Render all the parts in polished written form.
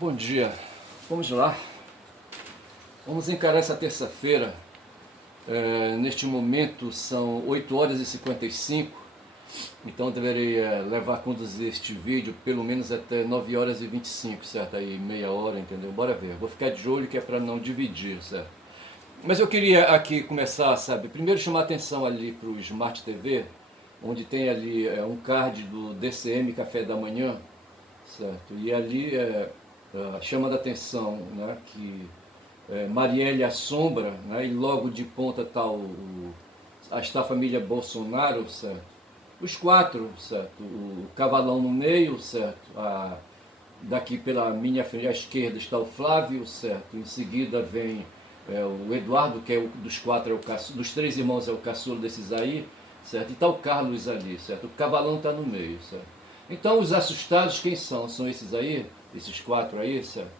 Bom dia, vamos lá. Vamos encarar essa terça-feira. Neste momento são 8 horas e 55, então eu deveria conduzir este vídeo pelo menos até 9 horas e 25, certo? Aí meia hora, entendeu? Bora ver. Vou ficar de olho que é para não dividir, certo? Mas eu queria aqui começar, sabe? Primeiro chamar a atenção ali para o Smart TV, onde tem ali um card do DCM Café da Manhã, certo? E ali chama a atenção, né, que Marielle assombra, né, e logo de ponta está a família Bolsonaro, certo? Os quatro, certo? O Cavalão no meio, certo? Daqui pela minha frente à esquerda está o Flávio, certo? Em seguida vem o Eduardo, que é dos quatro, dos três irmãos é o caçula desses aí, certo? E está o Carlos ali, certo? O Cavalão está no meio, certo? Então os assustados quem são? São esses aí, esses quatro aí, certo?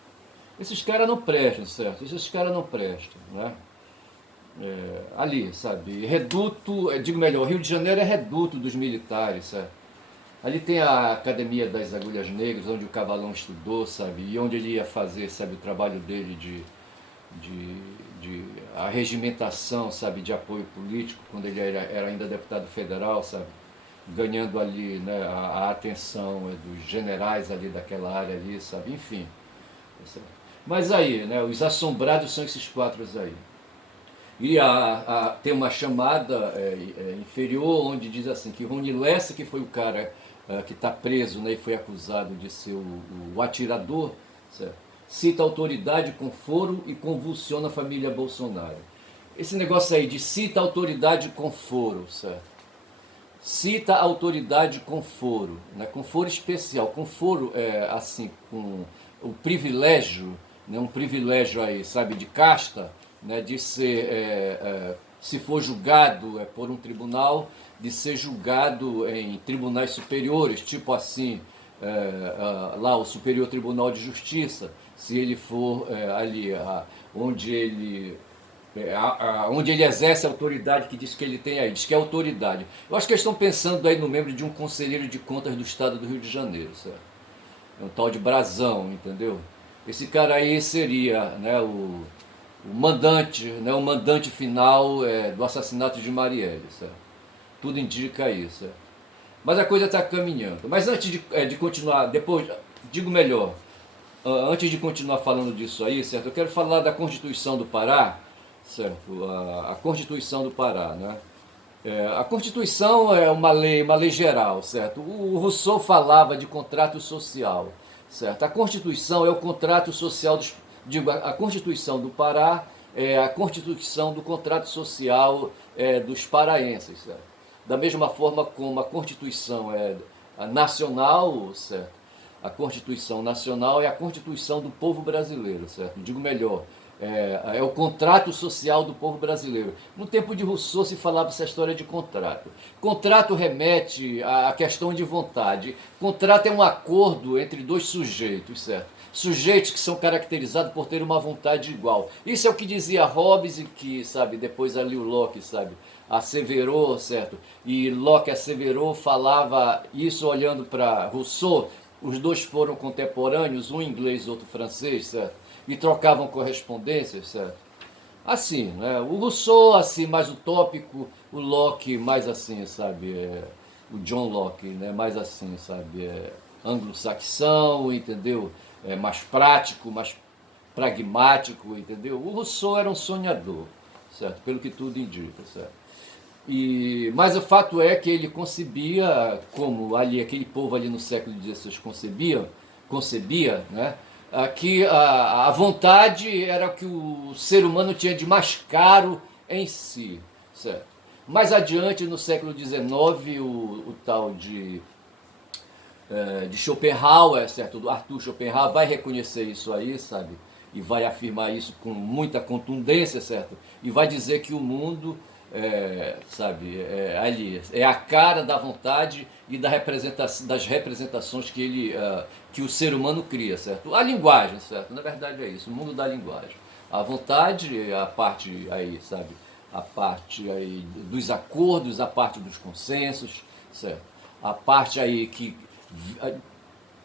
Esses caras não prestam, certo? Esses caras não prestam, né? Ali, sabe? Reduto, digo melhor, Rio de Janeiro é reduto dos militares, sabe? Ali tem a Academia das Agulhas Negras, onde o Cavalão estudou, sabe? E onde ele ia fazer, sabe, o trabalho dele de arregimentação, sabe, de apoio político, quando ele era ainda deputado federal, sabe? Ganhando ali, né, a atenção dos generais ali daquela área ali, sabe? Enfim. Mas aí, né, os assombrados são esses quatro aí. E tem uma chamada inferior onde diz assim que Rony Lessa, que foi o cara que está preso, né, e foi acusado de ser o atirador, certo? Cita a autoridade com foro e convulsiona a família Bolsonaro. Esse negócio aí de cita a autoridade com foro, certo? Cita a autoridade com foro, né? Com foro especial, com foro assim, com o privilégio, né? Um privilégio aí, sabe, de casta, né? De ser, se for julgado por um tribunal, de ser julgado em tribunais superiores, tipo assim, lá o Superior Tribunal de Justiça, se ele for ali onde ele onde ele exerce a autoridade que diz que ele tem aí, diz que é autoridade. Eu acho que eles estão pensando aí no membro de um conselheiro de contas do estado do Rio de Janeiro, certo? É um tal de Brazão, entendeu? Esse cara aí seria, né, o mandante, né, o mandante final do assassinato de Marielle, certo? Tudo indica isso, certo? Mas a coisa está caminhando. Mas antes de continuar, depois, digo melhor, antes de continuar falando disso aí, certo? Eu quero falar da Constituição do Pará, certo? A Constituição do Pará, né? A Constituição é uma lei geral, certo? O Rousseau falava de contrato social, certo? A Constituição é o contrato social digo, a Constituição do Pará é a Constituição do contrato social dos paraenses, certo? Da mesma forma como a Constituição é a nacional, certo? A Constituição Nacional é a Constituição do povo brasileiro, certo? Digo melhor, é o contrato social do povo brasileiro. No tempo de Rousseau se falava essa história de contrato. Contrato remete à questão de vontade. Contrato é um acordo entre dois sujeitos, certo? Sujeitos que são caracterizados por ter uma vontade igual. Isso é o que dizia Hobbes e que, sabe, depois ali o Locke, sabe, asseverou, certo? E Locke asseverou, falava isso olhando para Rousseau. Os dois foram contemporâneos, um inglês e outro francês, certo? E trocavam correspondências, certo? Assim, né? O Rousseau, assim, mais utópico, o Locke mais assim, sabe? O John Locke, né? Mais assim, sabe? Anglo-saxão, entendeu? Mais prático, mais pragmático, entendeu? O Rousseau era um sonhador, certo? Pelo que tudo indica, certo? Mas o fato é que ele concebia, como ali aquele povo ali no século XVI concebia, né, que a vontade era o que o ser humano tinha de mais caro em si, certo? Mais adiante, no século XIX, o tal de Schopenhauer, certo? Do Arthur Schopenhauer vai reconhecer isso aí, sabe? E vai afirmar isso com muita contundência, certo? E vai dizer que o mundo, sabe, ali é a cara da vontade e das representações que o ser humano cria, certo? A linguagem, certo? Na verdade é isso, o mundo da linguagem. A vontade é a parte aí, sabe? A parte aí dos acordos, a parte dos consensos, certo? A parte aí que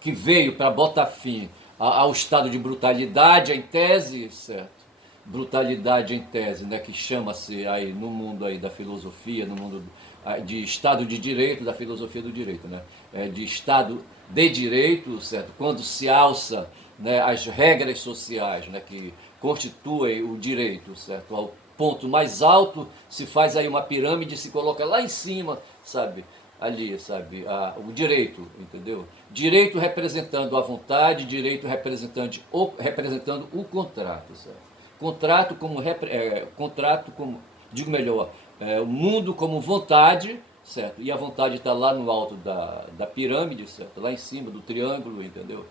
veio para botar fim ao estado de brutalidade em tese, certo? Brutalidade em tese, né, que chama-se aí no mundo aí da filosofia, no mundo de Estado de Direito, da filosofia do direito, né, de Estado de Direito, certo? Quando se alça, né, as regras sociais, né, que constituem o direito, certo? Ao ponto mais alto, se faz aí uma pirâmide, se coloca lá em cima, sabe? Ali, sabe? O direito, entendeu? Direito representando a vontade, direito representando o contrato, certo? Contrato como, digo melhor, o mundo como vontade, certo? E a vontade está lá no alto da pirâmide, certo? Lá em cima do triângulo, entendeu?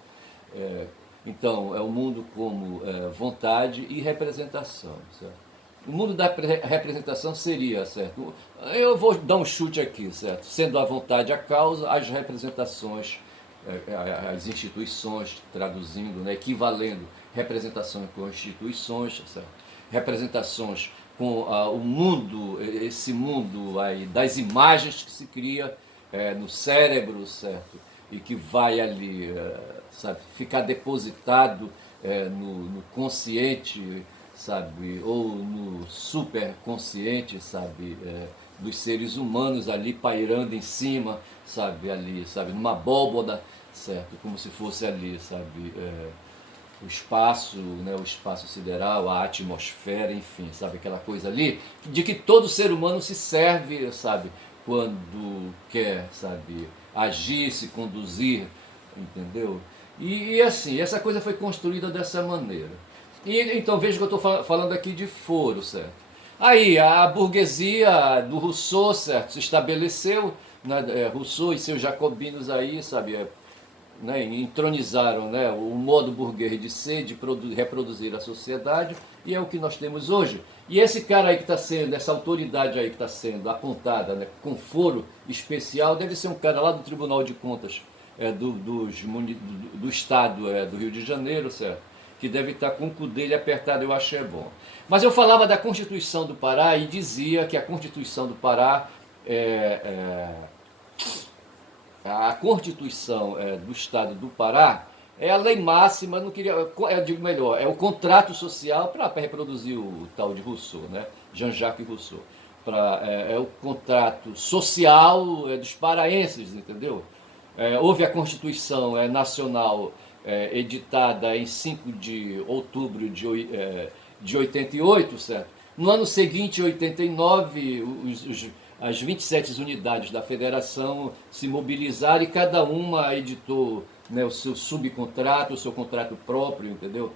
É, então, é o mundo como vontade e representação, certo? O mundo da representação seria, certo? Eu vou dar um chute aqui, certo? Sendo a vontade a causa, as representações, as instituições, traduzindo, né, equivalendo representação com instituições, certo? Representações com o mundo, esse mundo aí das imagens que se cria no cérebro, certo? E que vai ali, sabe, ficar depositado no consciente, sabe, ou no superconsciente, sabe, dos seres humanos ali pairando em cima, sabe, ali, sabe, numa abóboda, certo, como se fosse ali, sabe, o espaço, né, o espaço sideral, a atmosfera, enfim, sabe, aquela coisa ali, de que todo ser humano se serve, sabe, quando quer, sabe, agir, se conduzir, entendeu? E assim, essa coisa foi construída dessa maneira. E então veja que eu estou falando aqui de foro, certo? Aí a burguesia do Rousseau, certo, se estabeleceu, né, Rousseau e seus jacobinos aí, sabe, né, entronizaram, né, o modo burguês de ser, de reproduzir a sociedade, e é o que nós temos hoje. E esse cara aí que está sendo, essa autoridade aí que está sendo apontada, né, com foro especial, deve ser um cara lá do Tribunal de Contas do Estado do Rio de Janeiro, certo? Que deve estar com o cu dele apertado, eu acho bom. Mas eu falava da Constituição do Pará e dizia que a Constituição do Pará a Constituição do Estado do Pará é a lei máxima, não queria, eu digo melhor, é o contrato social para reproduzir o tal de Rousseau, né? Jean-Jacques Rousseau. É o contrato social dos paraenses, entendeu? Houve a Constituição Nacional editada em 5 de outubro de 88, certo? No ano seguinte, em 89, as 27 unidades da federação se mobilizaram e cada uma editou, né, o seu subcontrato, o seu contrato próprio, entendeu?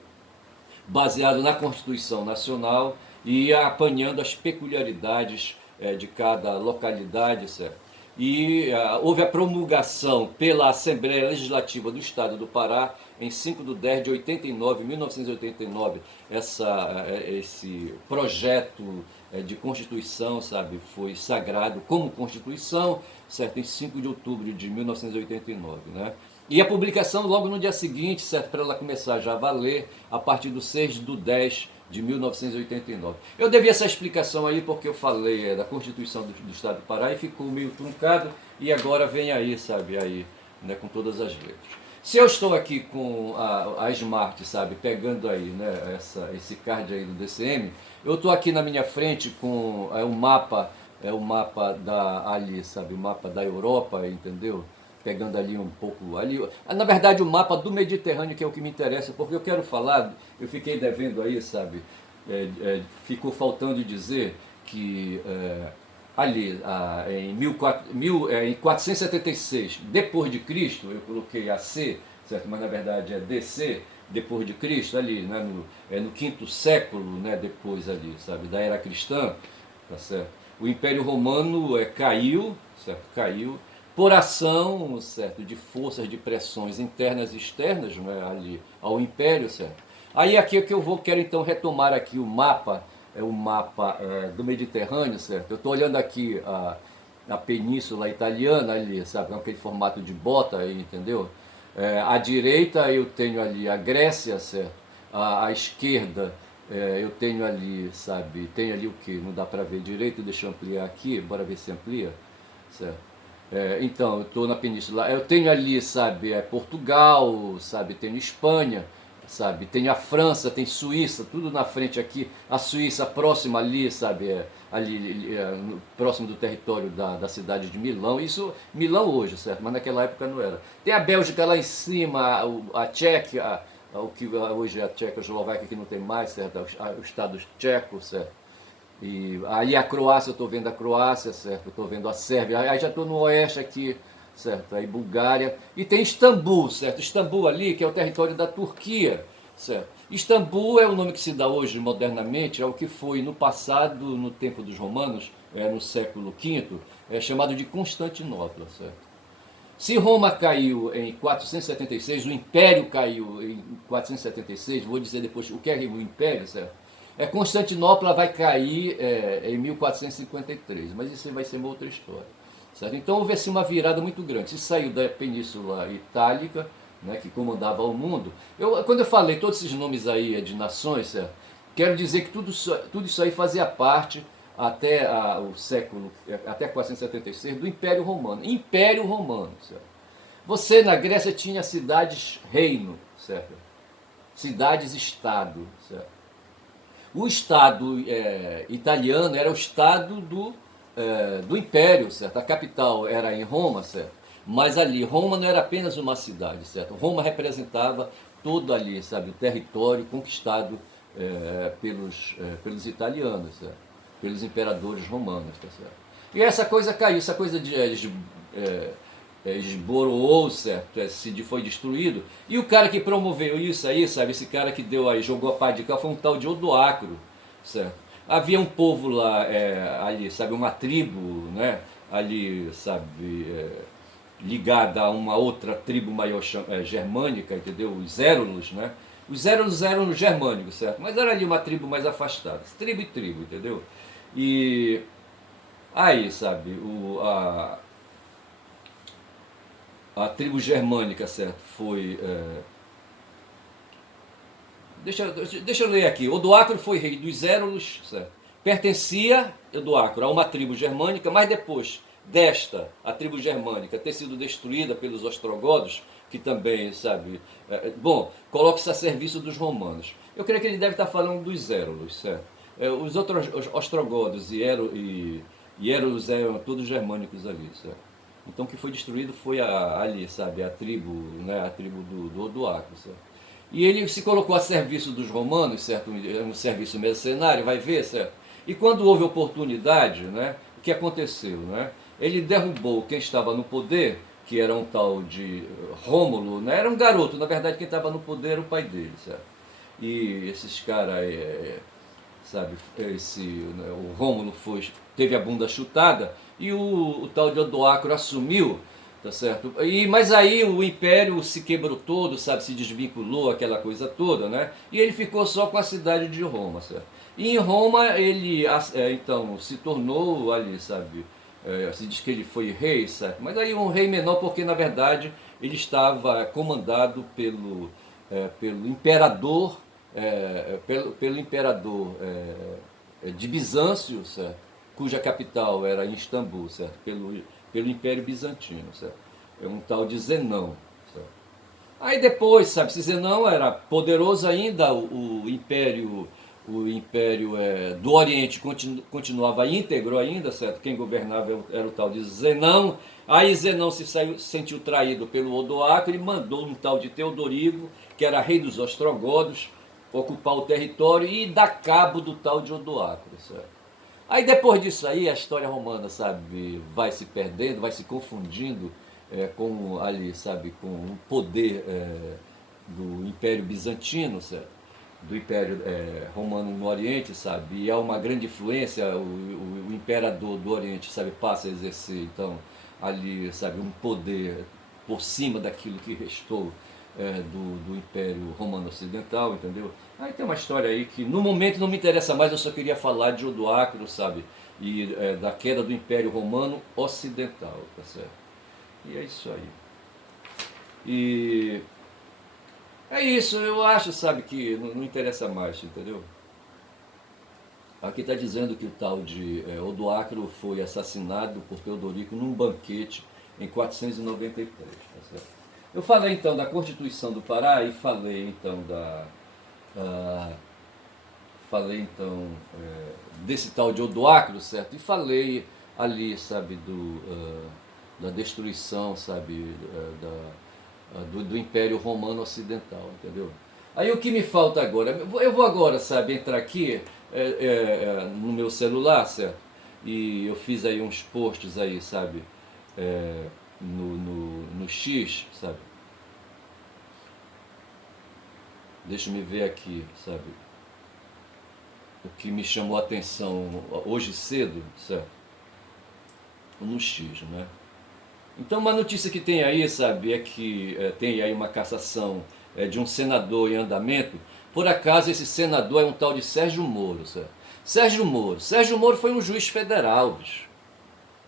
Baseado na Constituição Nacional e apanhando as peculiaridades de cada localidade, certo? E houve a promulgação pela Assembleia Legislativa do Estado do Pará em 5 de 10 de 89, 1989, esse projeto de Constituição, sabe, foi sagrado como Constituição, certo, em 5 de outubro de 1989, né? E a publicação logo no dia seguinte, certo, para ela começar já a valer, a partir do 6 de 10 de 1989. Eu devia essa explicação aí porque eu falei da Constituição do Estado do Pará e ficou meio truncado e agora vem aí, sabe, aí, né, com todas as letras. Se eu estou aqui com a Smart, sabe, pegando aí, né, esse card aí do DCM, eu estou aqui na minha frente com o mapa ali, sabe, o mapa da Europa, entendeu? Pegando ali um pouco ali, na verdade o mapa do Mediterrâneo que é o que me interessa, porque eu quero falar, eu fiquei devendo aí, sabe, ficou faltando dizer que ali em 476 depois de Cristo, eu coloquei AC, certo, mas na verdade é DC, depois de Cristo, ali, né, no quinto século, né, depois ali, sabe, da era cristã, tá certo? O Império Romano caiu, certo, caiu, por ação, certo, de forças, de pressões internas e externas, né, ali ao Império, certo? Aí aqui é que quero então retomar aqui o mapa do Mediterrâneo, certo? Eu estou olhando aqui a península italiana ali, sabe, com aquele formato de bota aí, entendeu? À direita eu tenho ali a Grécia, certo? À esquerda eu tenho ali, sabe, tem ali o que? Não dá para ver direito, deixa eu ampliar aqui, bora ver se amplia, certo? Então, eu estou na Península. Eu tenho ali, sabe, Portugal, sabe, tenho Espanha, sabe, tem a França, tem Suíça, tudo na frente aqui. A Suíça próxima ali, sabe, próximo do território da cidade de Milão. Isso, Milão hoje, certo? Mas naquela época não era. Tem a Bélgica lá em cima, a Tchequia, o que hoje é a Tchecoslováquia, que não tem mais, certo? O Estado tcheco, certo? E aí a Croácia, eu estou vendo a Croácia, certo? Eu estou vendo a Sérvia, aí já estou no oeste aqui, certo? Aí Bulgária. E tem Istambul, certo? Istambul ali, que é o território da Turquia, certo? Istambul é o nome que se dá hoje modernamente, é o que foi no passado, no tempo dos romanos, no século V, chamado de Constantinopla, certo? Se Roma caiu em 476, o Império caiu em 476, vou dizer depois o que é o Império, certo? Constantinopla vai cair em 1453, mas isso vai ser uma outra história. Certo? Então houve assim uma virada muito grande. Se saiu da Península Itálica, né, que comandava o mundo. Quando eu falei todos esses nomes aí de nações, certo? Quero dizer que tudo isso aí fazia parte até o século, até 476, do Império Romano. Império Romano, certo? Você na Grécia tinha cidades-reino, certo? Cidades-estado, certo? O Estado italiano era o Estado do Império, certo? A capital era em Roma, certo? Mas ali, Roma não era apenas uma cidade, certo? Roma representava todo ali, sabe, o território conquistado pelos italianos, certo? Pelos imperadores romanos, tá certo? E essa coisa caiu, essa coisa de esboroou, certo? Foi destruído. E o cara que promoveu isso aí, sabe? Esse cara que deu aí, jogou a pá de cá, foi um tal de Odoacro, certo? Havia um povo lá, ali, sabe? Uma tribo, né? Ali, sabe? Ligada a uma outra tribo maior germânica, entendeu? Os Érulos, né? Os Érulos eram germânicos, certo? Mas era ali uma tribo mais afastada. Tribo e tribo, entendeu? E aí, sabe? A tribo germânica, certo? Foi. Deixa eu ler aqui. Odoacro foi rei dos Érulos, certo? Pertencia, Odoacro, a uma tribo germânica, mas depois desta, a tribo germânica, ter sido destruída pelos ostrogodos, que também, sabe. Bom, coloque-se a serviço dos romanos. Eu creio que ele deve estar falando dos Érulos, certo? Os outros os ostrogodos e Érulos eram todos germânicos ali, certo? Então o que foi destruído foi ali, sabe, a tribo, né, a tribo do Odoacro, certo? E ele se colocou a serviço dos romanos, certo? Um serviço mercenário, vai ver, certo? E quando houve oportunidade, né, o que aconteceu, né? Ele derrubou quem estava no poder, que era um tal de Rômulo, né? Era um garoto, na verdade quem estava no poder era o pai dele, certo? E esses caras, sabe, né, o Rômulo teve a bunda chutada e o tal de Odoacro assumiu, tá certo? Mas aí o império se quebrou todo, sabe, se desvinculou, aquela coisa toda, né? E ele ficou só com a cidade de Roma, certo? E em Roma ele então se tornou ali, sabe, se diz que ele foi rei, certo? Mas aí um rei menor porque na verdade ele estava comandado pelo imperador, pelo imperador de Bizâncio, certo? Cuja capital era em Istambul, certo? Pelo Império Bizantino, certo? É um tal de Zenão, certo? Aí depois, sabe, se Zenão era poderoso ainda, o império do Oriente continuava íntegro ainda, certo? Quem governava era o tal de Zenão. Aí Zenão sentiu traído pelo Odoacro e mandou um tal de Teodorigo, que era rei dos ostrogodos, ocupar o território e dar cabo do tal de Odoacro, certo? Aí depois disso aí a história romana, sabe, vai se perdendo, vai se confundindo com ali, sabe, com o poder do Império Bizantino, certo? Do Império Romano no Oriente, sabe? E há uma grande influência, o imperador do Oriente, sabe, passa a exercer, então, ali, sabe, um poder por cima daquilo que restou do Império Romano Ocidental, entendeu? Aí tem uma história aí que no momento não me interessa mais, eu só queria falar de Odoacro, sabe? E da queda do Império Romano Ocidental, tá certo? E é isso aí. E é isso, eu acho, sabe, que não interessa mais, entendeu? Aqui está dizendo que o tal de Odoacro foi assassinado por Teodorico num banquete em 493. Tá certo? Eu falei então da Constituição do Pará e falei então desse tal de Odoacro, certo? E falei ali, sabe, da destruição, sabe, do Império Romano Ocidental, entendeu? Aí o que me falta agora? Eu vou agora, sabe, entrar aqui no meu celular, certo? E eu fiz aí uns posts aí, sabe, no X, sabe? Deixa me ver aqui, sabe? O que me chamou a atenção hoje cedo, certo? No X, né? Então uma notícia que tem aí, sabe, é que tem aí uma cassação de um senador em andamento. Por acaso esse senador é um tal de Sérgio Moro, certo? Sérgio Moro foi um juiz federal, bicho.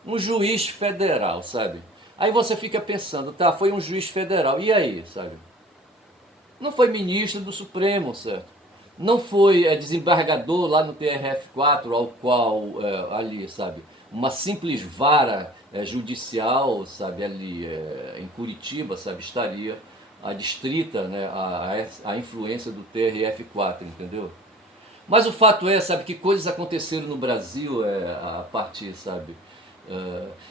Um juiz federal, sabe? Aí você fica pensando, tá, foi um juiz federal, e aí, sabe? Não foi ministro do Supremo, certo? Não foi desembargador lá no TRF4, ao qual ali, sabe, uma simples vara judicial, sabe, ali em Curitiba, sabe, estaria adstrita, né, a influência do TRF4, entendeu? Mas o fato é, sabe, que coisas aconteceram no Brasil a partir, sabe,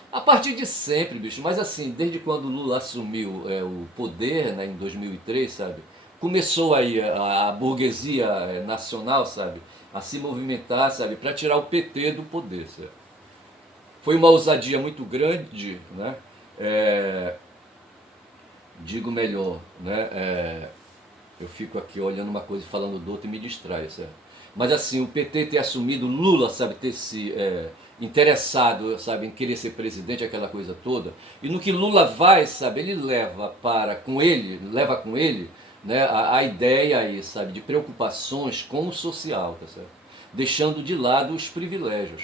a partir de sempre, bicho, mas assim, desde quando o Lula assumiu o poder, né, em 2003, sabe, começou aí a burguesia nacional, sabe, a se movimentar, sabe, para tirar o PT do poder, sabe. Foi uma ousadia muito grande, né, digo melhor, né, eu fico aqui olhando uma coisa e falando do outro e me distrai, certo? Mas assim, o PT ter assumido, Lula, sabe, ter se interessado, sabe, em querer ser presidente, aquela coisa toda. E no que Lula vai, sabe, ele leva com ele, né, a ideia aí, sabe, de preocupações com o social, tá certo? Deixando de lado os privilégios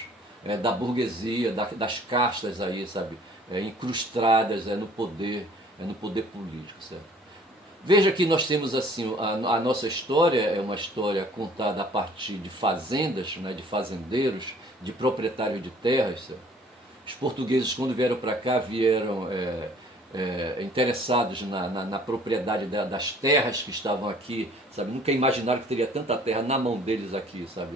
da burguesia, das castas aí, sabe, incrustadas no poder político, certo? Veja que nós temos assim, a nossa história é uma história contada a partir de fazendas, né, de fazendeiros, de proprietários de terras. Certo? Os portugueses, quando vieram para cá, vieram interessados na propriedade das terras que estavam aqui, sabe? Nunca imaginaram que teria tanta terra na mão deles aqui, sabe?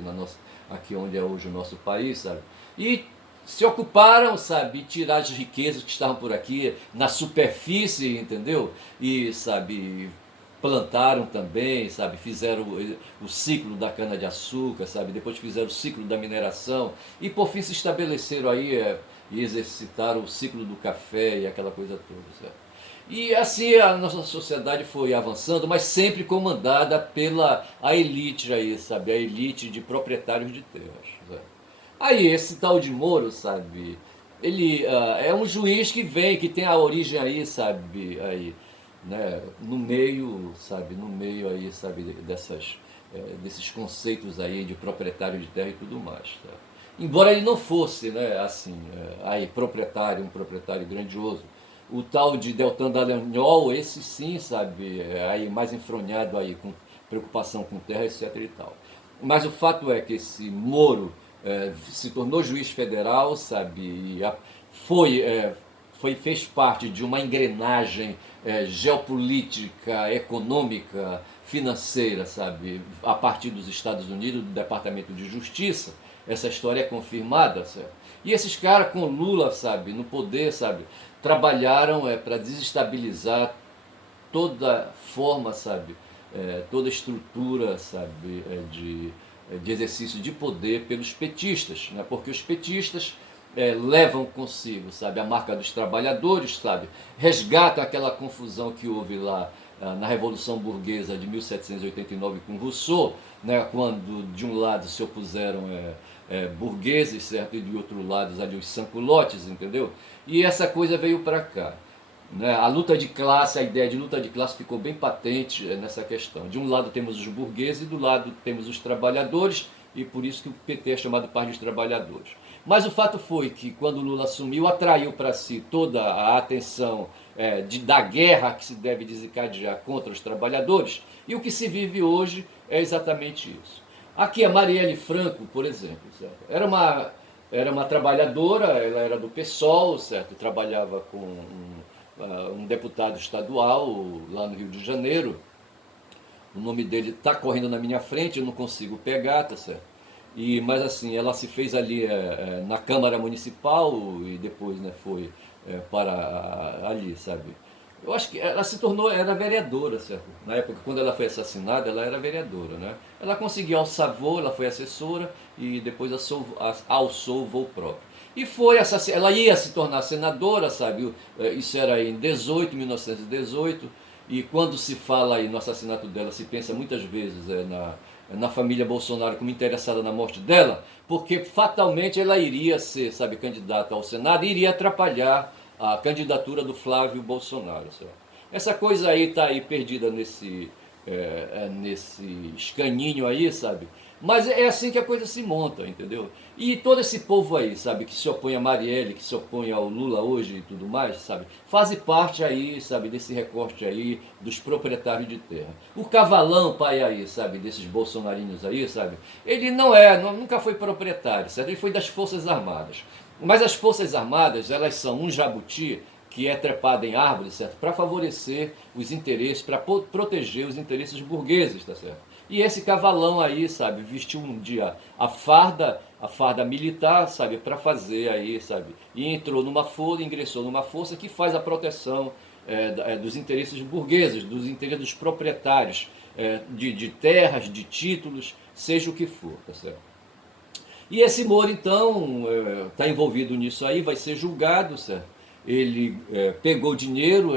Aqui onde é hoje o nosso país, sabe? E se ocuparam, sabe, de tirar as riquezas que estavam por aqui, na superfície, entendeu? E, sabe, plantaram também, sabe, fizeram o ciclo da cana-de-açúcar, sabe, depois fizeram o ciclo da mineração, e por fim se estabeleceram aí e exercitaram o ciclo do café e aquela coisa toda, sabe? E assim a nossa sociedade foi avançando, mas sempre comandada pela a elite aí, sabe, a elite de proprietários de terras, sabe? Aí, esse tal de Moro, sabe, ele é um juiz que vem, que tem a origem aí, sabe, aí, né, no meio aí, sabe, desses conceitos aí de proprietário de terra e tudo mais, tá? Embora ele não fosse, né, assim, aí, um proprietário grandioso, o tal de Deltan Dallagnol, esse sim, sabe, aí mais enfronhado aí, com preocupação com terra, etc e tal. Mas o fato é que esse Moro se tornou juiz federal, sabe, e fez parte de uma engrenagem geopolítica, econômica, financeira, sabe, a partir dos Estados Unidos, do Departamento de Justiça. Essa história é confirmada, certo? E esses caras com Lula, sabe, no poder, sabe, trabalharam para desestabilizar toda forma, sabe, toda estrutura, sabe, de exercício de poder pelos petistas, né? Porque os petistas levam consigo, sabe, a marca dos trabalhadores, sabe, resgatam aquela confusão que houve lá na Revolução Burguesa de 1789 com Rousseau, né, quando de um lado se opuseram burgueses, certo, e de outro lado ali os sans-culottes, entendeu? E essa coisa veio para cá. Né? A luta de classe, a ideia de luta de classe ficou bem patente nessa questão. De um lado temos os burgueses e do lado temos os trabalhadores, e por isso que o PT é chamado Partido dos Trabalhadores. Mas o fato foi que quando Lula assumiu, atraiu para si toda a atenção da guerra que se deve desencadear contra os trabalhadores, e o que se vive hoje é exatamente isso. Aqui a Marielle Franco, por exemplo, certo? Era uma era uma trabalhadora, ela era do PSOL, certo? Trabalhava com um deputado estadual lá no Rio de Janeiro. O nome dele está correndo na minha frente, eu não consigo pegar, tá certo? Mas assim, ela se fez ali na Câmara Municipal e depois, né, foi para ali, sabe? Eu acho que ela se tornou, era vereadora, certo? Na época, quando ela foi assassinada, ela era vereadora, né? Ela conseguiu alçar voo, ela foi assessora e depois alçou o voo próprio. E foi ela ia se tornar senadora, sabe? Isso era em 1918, e quando se fala aí no assassinato dela, se pensa muitas vezes na família Bolsonaro como interessada na morte dela, porque fatalmente ela iria ser, sabe, candidata ao Senado e iria atrapalhar a candidatura do Flávio Bolsonaro. Certo? Essa coisa aí está aí perdida nesse escaninho aí, sabe? Mas é assim que a coisa se monta, entendeu? E todo esse povo aí, sabe, que se opõe a Marielle, que se opõe ao Lula hoje e tudo mais, sabe, faz parte aí, sabe, desse recorte aí dos proprietários de terra. O Cavalão, pai aí, sabe, desses bolsonarinhos aí, sabe, ele nunca foi proprietário, certo? Ele foi das Forças Armadas. Mas as Forças Armadas, elas são um jabuti que é trepado em árvores, certo? Para favorecer os interesses, para proteger os interesses burgueses, tá certo? E esse cavalão aí, sabe, vestiu um dia a farda militar, sabe, para fazer aí, sabe, e ingressou numa força que faz a proteção dos interesses burgueses, dos interesses dos proprietários, de terras, de títulos, seja o que for, tá certo? E esse Moro, então, está envolvido nisso aí, vai ser julgado, certo? Ele pegou dinheiro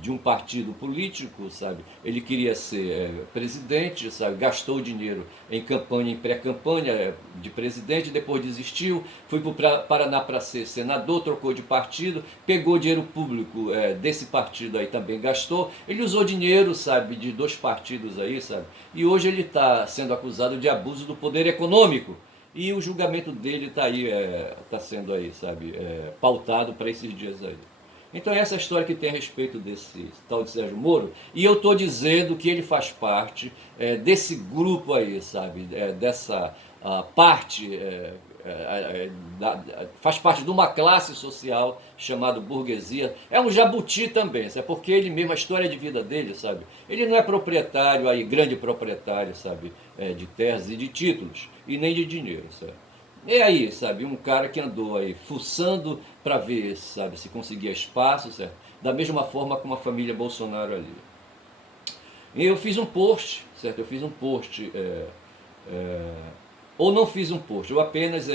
de um partido político, sabe? Ele queria ser presidente, sabe? Gastou dinheiro em campanha, em pré-campanha de presidente, depois desistiu, foi para o Paraná para ser senador, trocou de partido, pegou dinheiro público desse partido aí também, gastou. Ele usou dinheiro, sabe, de dois partidos aí, sabe? E hoje ele está sendo acusado de abuso do poder econômico. E o julgamento dele está aí, está sendo aí, sabe, pautado para esses dias aí. Então essa é a história que tem a respeito desse tal de Sérgio Moro. E eu estou dizendo que ele faz parte desse grupo aí, sabe, dessa parte, faz parte de uma classe social chamada burguesia. É um jabuti também, sabe, porque ele mesmo, a história de vida dele, sabe, ele não é proprietário, aí, grande proprietário, sabe, de terras e de títulos, e nem de dinheiro, sabe. É aí, sabe, um cara que andou aí fuçando para ver, sabe, se conseguia espaço, certo? Da mesma forma como a família Bolsonaro ali. E eu fiz um post, certo? Eu fiz um post, ou não fiz um post, eu apenas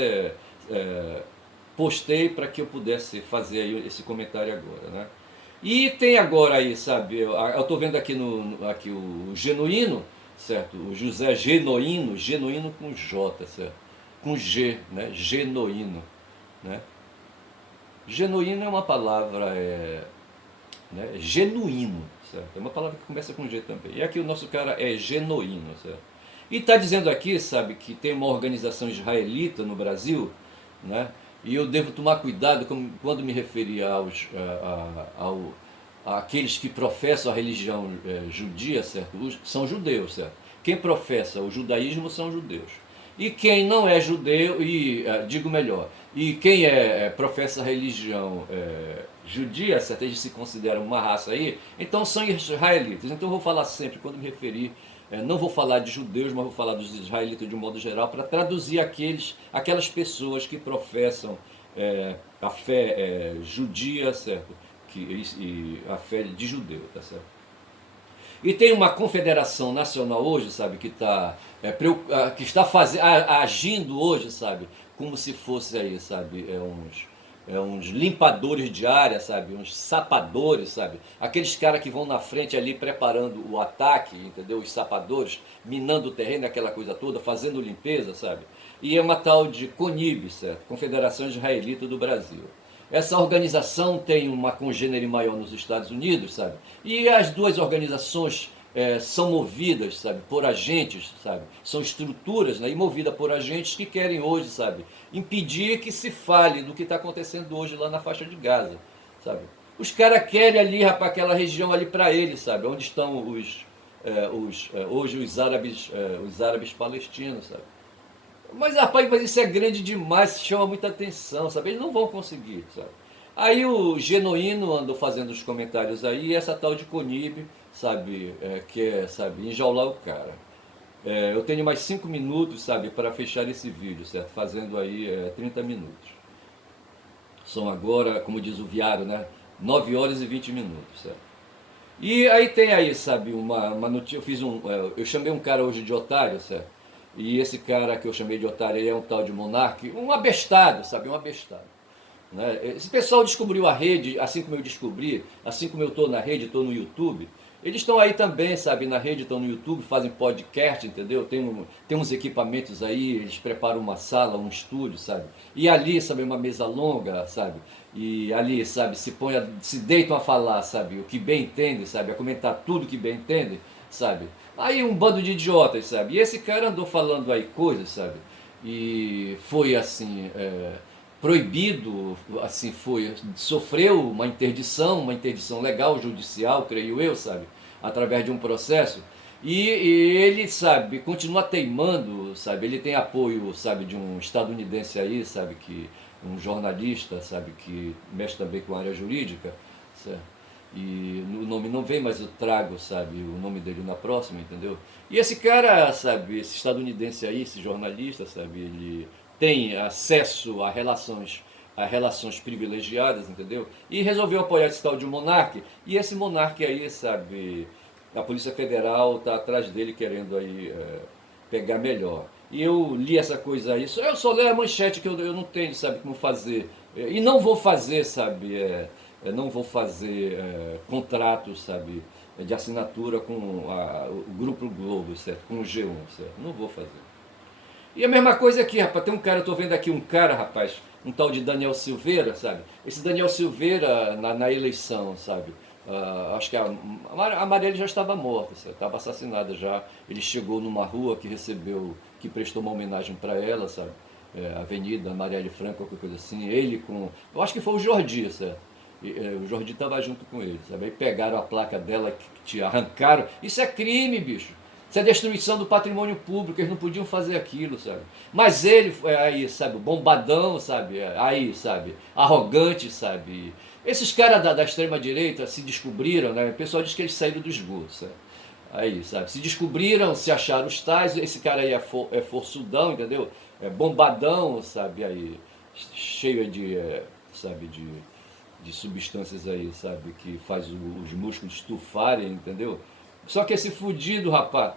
postei para que eu pudesse fazer aí esse comentário agora, né? E tem agora aí, sabe, eu estou vendo aqui, aqui o Genuíno, certo? O José Genuíno, Genuíno com J, certo? Com G, né? Genuíno, né? Genuíno é uma palavra, né? Genuíno, certo? É uma palavra que começa com G também. E aqui o nosso cara é genuíno, certo? E está dizendo aqui, sabe, que tem uma organização israelita no Brasil, né? E eu devo tomar cuidado quando me referir àqueles que professam a religião judia, certo? São judeus, certo? Quem professa o judaísmo são judeus. E quem não é judeu, digo melhor, e quem professa a religião judia, certo? Eles se consideram uma raça aí, então são israelitas. Então eu vou falar sempre, quando me referir, não vou falar de judeus, mas vou falar dos israelitas de um modo geral, para traduzir aquelas pessoas que professam a fé judia, certo? E a fé de judeu, tá certo? E tem uma confederação nacional hoje, sabe, que está agindo hoje, sabe, como se fosse aí, sabe, uns limpadores de área, sabe, uns sapadores, sabe, aqueles caras que vão na frente ali preparando o ataque, entendeu, os sapadores, minando o terreno, aquela coisa toda, fazendo limpeza, sabe, e é uma tal de CONIB, certo, Confederação Israelita do Brasil. Essa organização tem uma congênere maior nos Estados Unidos, sabe? E as duas organizações são movidas, sabe, por agentes, sabe? São estruturas, né, e movidas por agentes que querem hoje, sabe, impedir que se fale do que está acontecendo hoje lá na faixa de Gaza, sabe? Os caras querem ali, rapaz, aquela região ali para eles, sabe? Onde estão hoje os árabes palestinos, sabe? Mas, rapaz, mas isso é grande demais, chama muita atenção, sabe? Eles não vão conseguir, sabe? Aí o Genuíno andou fazendo os comentários aí, e essa tal de Conib, sabe, quer, sabe, enjaular o cara. Eu tenho mais 5 minutos, sabe, para fechar esse vídeo, certo? Fazendo aí 30 minutos. São agora, como diz o Viário, né? 9 horas e 20 minutos, certo? E aí tem aí, sabe, uma notícia, eu chamei um cara hoje de otário, certo? E esse cara que eu chamei de otário, ele é um tal de monarca, um abestado, sabe, um abestado. Né? Esse pessoal descobriu a rede, assim como eu descobri, assim como eu estou na rede, estou no YouTube. Eles estão aí também, sabe, na rede, estão no YouTube, fazem podcast, entendeu? Tem uns equipamentos aí, eles preparam uma sala, um estúdio, sabe? E ali, sabe, uma mesa longa, sabe? E ali, sabe, se deitam a falar, sabe, o que bem entende, sabe, a comentar tudo que bem entende, sabe? Aí um bando de idiotas, sabe? E esse cara andou falando aí coisas, sabe? E foi assim, proibido, assim foi, sofreu uma interdição legal, judicial, creio eu, sabe, através de um processo, e ele, sabe, continua teimando, sabe, ele tem apoio, sabe, de um estadunidense aí, sabe, que um jornalista, sabe, que mexe também com a área jurídica, certo? E o nome não vem, mas eu trago, sabe, o nome dele na próxima, entendeu? E esse cara, sabe, esse estadunidense aí, esse jornalista, sabe, ele tem acesso a relações privilegiadas, entendeu? E resolveu apoiar esse tal de monarca. E esse monarca aí, sabe, a Polícia Federal está atrás dele querendo aí pegar melhor. E eu li essa coisa aí, eu só leio a manchete que eu não tenho, sabe, como fazer. E não vou fazer, sabe, não vou fazer contratos, sabe, de assinatura com o Grupo Globo, certo? Com o G1, certo? Não vou fazer. E a mesma coisa aqui, rapaz. Tem um cara, eu tô vendo aqui um cara, rapaz, um tal de Daniel Silveira, sabe? Esse Daniel Silveira, na eleição, sabe? Acho que a Marielle já estava morta, estava assassinada já. Ele chegou numa rua que recebeu, que prestou uma homenagem para ela, sabe? Avenida Marielle Franco, qualquer coisa assim. Ele com. Eu acho que foi o Jordi, certo? O Jordi estava junto com ele, sabe? Aí pegaram a placa dela, que te arrancaram. Isso é crime, bicho. Isso é destruição do patrimônio público, eles não podiam fazer aquilo, sabe? Mas ele, aí, sabe, bombadão, sabe? Aí, sabe, arrogante, sabe? Esses caras da extrema-direita se descobriram, né? O pessoal diz que eles saíram do esgoto, sabe? Aí, sabe? Se descobriram, se acharam os tais, esse cara aí é forçudão, entendeu? É bombadão, sabe? Aí, cheio de, sabe, de substâncias aí, sabe? Que faz os músculos estufarem, entendeu? Só que esse fudido, rapaz,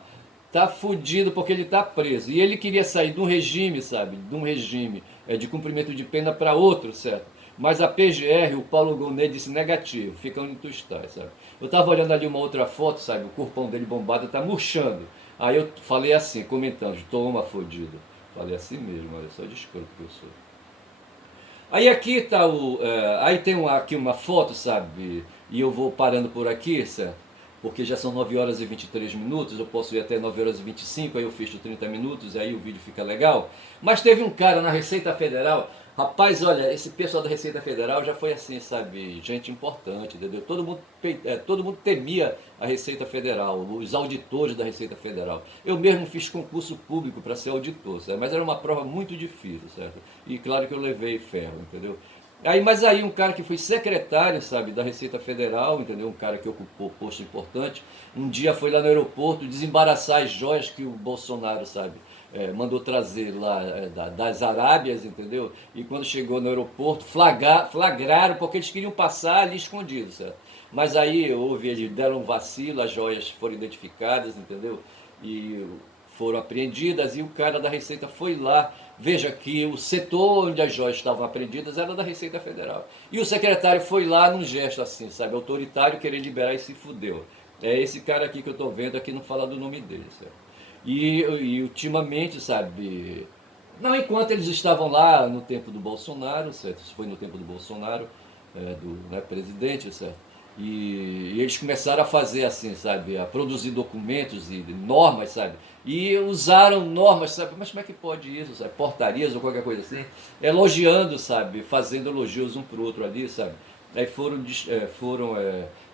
tá fudido porque ele tá preso. E ele queria sair de um regime, sabe? De um regime de cumprimento de pena para outro, certo? Mas a PGR, o Paulo Gonet disse negativo, fica onde tu estás, sabe? Eu tava olhando ali uma outra foto, sabe? O corpão dele bombado tá murchando. Aí eu falei assim, comentando, toma fudido. Falei assim mesmo, olha só de escroto que eu sou. Aí aqui tá aí tem aqui uma foto, sabe? E eu vou parando por aqui, certo? Porque já são 9 horas e 23 minutos, eu posso ir até 9 horas e 25, aí eu fecho 30 minutos, aí o vídeo fica legal. Mas teve um cara na Receita Federal, rapaz, olha, esse pessoal da Receita Federal já foi assim, sabe, gente importante, entendeu? Todo mundo temia a Receita Federal, os auditores da Receita Federal. Eu mesmo fiz concurso público para ser auditor, certo? Mas era uma prova muito difícil, certo? E claro que eu levei ferro, entendeu? Mas aí um cara que foi secretário, sabe, da Receita Federal, entendeu? Um cara que ocupou posto importante, um dia foi lá no aeroporto desembaraçar as joias que o Bolsonaro, sabe, mandou trazer lá das Arábias, entendeu? E quando chegou no aeroporto, flagraram, porque eles queriam passar ali escondidos, certo? Mas aí eles deram um vacilo, as joias foram identificadas, entendeu? E foram apreendidas e o cara da Receita foi lá. Veja que o setor onde as joias estavam apreendidas era da Receita Federal. E o secretário foi lá num gesto assim, sabe, autoritário, querer liberar e se fudeu. É esse cara aqui que eu estou vendo aqui, não fala do nome dele, sabe? E ultimamente, sabe, não enquanto eles estavam lá no tempo do Bolsonaro, certo? Isso foi no tempo do Bolsonaro, do presidente, certo? E eles começaram a fazer assim, sabe, a produzir documentos e normas, sabe, e usaram normas, sabe, mas como é que pode isso, sabe, portarias ou qualquer coisa assim, elogiando, sabe, fazendo elogios um para o outro ali, sabe, aí foram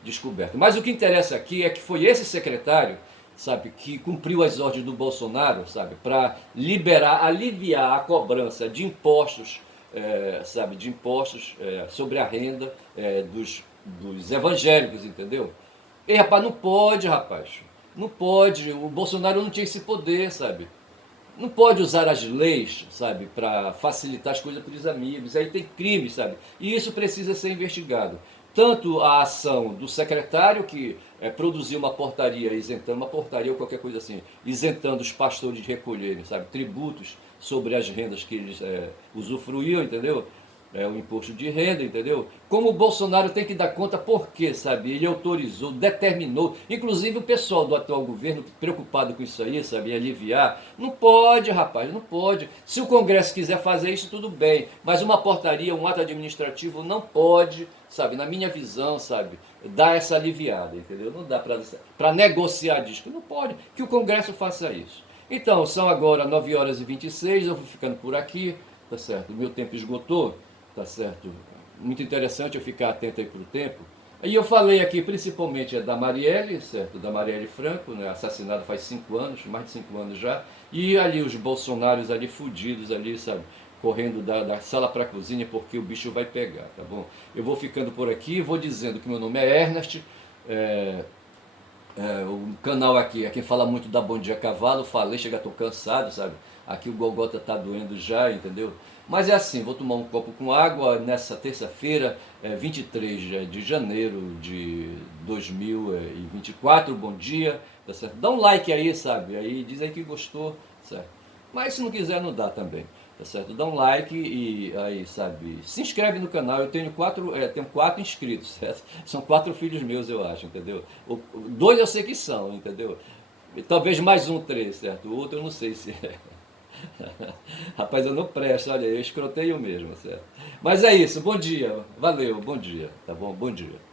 descobertos. Mas o que interessa aqui é que foi esse secretário, sabe, que cumpriu as ordens do Bolsonaro, sabe, para liberar, aliviar a cobrança de impostos, sabe, de impostos sobre a renda dos evangélicos, entendeu? E, rapaz, não pode, rapaz. Não pode. O Bolsonaro não tinha esse poder, sabe? Não pode usar as leis, sabe, para facilitar as coisas para os amigos. Aí tem crime, sabe? E isso precisa ser investigado. Tanto a ação do secretário que produziu uma portaria isentando, uma portaria ou qualquer coisa assim, isentando os pastores de recolherem, sabe, tributos sobre as rendas que eles usufruíam, entendeu? O imposto de renda, entendeu? Como o Bolsonaro tem que dar conta, por quê, sabe? Ele autorizou, determinou, inclusive o pessoal do atual governo preocupado com isso aí, sabe? Aliviar. Não pode, rapaz, não pode. Se o Congresso quiser fazer isso, tudo bem, mas uma portaria, um ato administrativo não pode, sabe? Na minha visão, sabe? Dar essa aliviada, entendeu? Não dá para negociar disso, não pode. Que o Congresso faça isso. Então, são agora 9h26, eu vou ficando por aqui, tá certo? O meu tempo esgotou. Tá certo? Muito interessante eu ficar atento aí para o tempo. Aí eu falei aqui principalmente da Marielle, certo? Da Marielle Franco, né? Assassinada faz 5 anos, mais de 5 anos já. E ali os bolsonaros ali fudidos ali, sabe? Correndo da sala para a cozinha porque o bicho vai pegar, tá bom? Eu vou ficando por aqui, vou dizendo que meu nome é Ernest. O canal aqui é quem fala muito da Bom Dia Cavalo, falei, chega, tô cansado, sabe? Aqui o Golgota tá doendo já, entendeu? Mas é assim, vou tomar um copo com água nessa terça-feira, 23 de janeiro de 2024, bom dia, tá certo? Dá um like aí, sabe? Aí diz aí que gostou, certo? Mas se não quiser, não dá também, tá certo? Dá um like e aí, sabe? Se inscreve no canal, eu tenho quatro inscritos, certo? São 4 filhos meus, eu acho, entendeu? 2 eu sei que são, entendeu? E talvez mais um, 3, certo? O outro eu não sei se é. Rapaz, eu não presto, olha, eu escroteio mesmo, certo? Mas é isso, bom dia, valeu, bom dia, tá bom? Bom dia.